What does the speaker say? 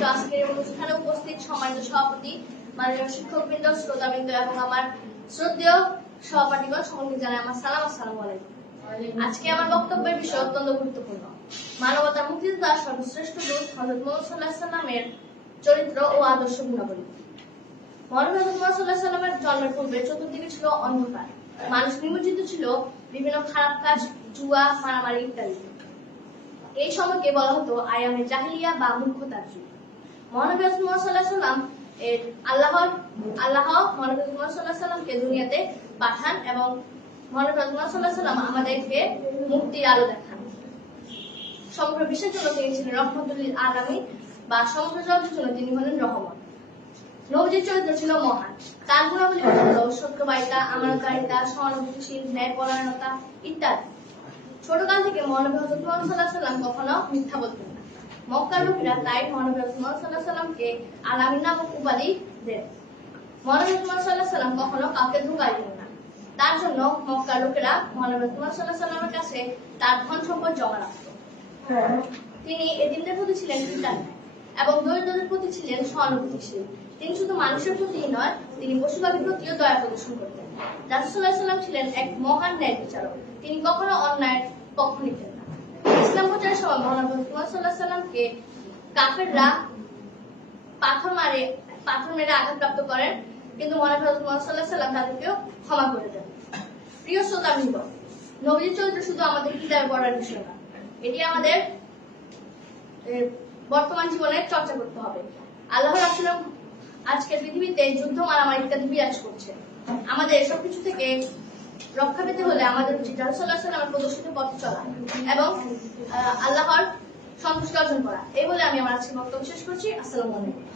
আয়োজিত আজকের অনুষ্ঠানে উপস্থিত সম্মানিত সভাপতি মাননীয় শিক্ষকবৃন্দ শ্রোতাবৃন্দ এবং আমার শ্রদ্ধেয় সহপাঠীগণ সকলকে জানাই আমার সালাম আসসালামু আলাইকুম। আজকে আমার বক্তব্যের বিষয় অত্যন্ত গুরুত্বপূর্ণ। সর্বশ্রেষ্ঠ দূত হজরত মোহাম্মদ সাল্লাহ সাল্লামের চরিত্র ও আদর্শ গুণাবলী। মহানবী মোহাম্মদ সাল্লাহ সাল্লামের জন্মের পূর্বে চতুর্দিকে ছিল অন্ধকার। মানুষ নিমজ্জিত ছিল বিভিন্ন খারাপ কাজ জুয়া মারামারি ইত্যাদি এই সময়কে বলা হতো আয়ামে জাহিলিয়া বা মূর্খতার যুগ। মহানবী সাল্লাম এর আল্লাহর আল্লাহ মহানবী সাল্লামকে দুনিয়াতে পাঠান এবং মহানবী সাল্লাম আমাদেরকে মুক্তির আলো দেখান। সমগ্র বিশ্বের জন্য তিনি ছিলেন রহমতুল্লিল আলামী বা সমগ্র জগতের জন্য তিনি হলেন রহমত নবজির চরিত্র ছিল মহান। তার গুণাবলী হল সত্যবাদিতা আমানতকারিতা, সহানুভূতিশীল, ন্যায়পরায়ণতা ইত্যাদি। ছোটকাল থেকে মহানবী হজরত মোহাম্মদ সাল্লাহ সাল্লাম কখনো মিথ্যা বলতেন না। মক্কার লোকেরা তাই মহানবী মোহাম্মদ সাল্লাহ সাল্লামকে আলামিন নামক উপাধি দেন। মহানবী মোহাম্মদ সাল্লাহ সাল্লাম কখনো কাউকে ধোকা দিতেন না। তার জন্য মক্কার লোকেরা মহানবী মোহাম্মদ সাল্লাহ সাল্লামের কাছে তার ধন সম্পদ জমা রাখত। তিনি এদিনদের প্রতি ছিলেন কৃতজ্ঞ এবং দরিদ্রদের প্রতি ছিলেন সহানুভূতিশীল। তিনি শুধু মানুষের প্রতিই নয়, তিনি পশু পাখির প্রতিও দয়া প্রদর্শন করতেন। রাসুল্লাহ সাল্লাম ছিলেন এক মহান ন্যায় বিচারক তিনি কখনো অন্যায়ের পক্ষ নিতেন না। ইসলাম প্রচারের সময় মহানবী সাল্লাহ সাল্লামকে কাফেররা পাথর মারে, পাথর মেরে আঘাতপ্রাপ্ত করেন, কিন্তু মহানবী সাল্লাহ সাল্লাম তাদেরকেও ক্ষমা করে দেন। প্রিয় শ্রোতাবৃন্দ নবীর চরিত্র শুধু আমাদের পড়ার বিষয় না, এটি আমাদের বর্তমান জীবনে চর্চা করতে হবে। আল্লাহ রাসুলাম আজকের পৃথিবীতে যুদ্ধ, মারামারি ইত্যাদি বিরাজ করছে। আমাদের এসব কিছু থেকে রক্ষা পেতে হলে আমাদের উচিত রাসুল্লাহ সাল্লামের প্রদর্শিত পথে চলা এবং আল্লাহর সন্তুষ্টি অর্জন করা। এই বলে আমি আমার আজকে বক্তব্য শেষ করছি। আসসালামু আলাইকুম।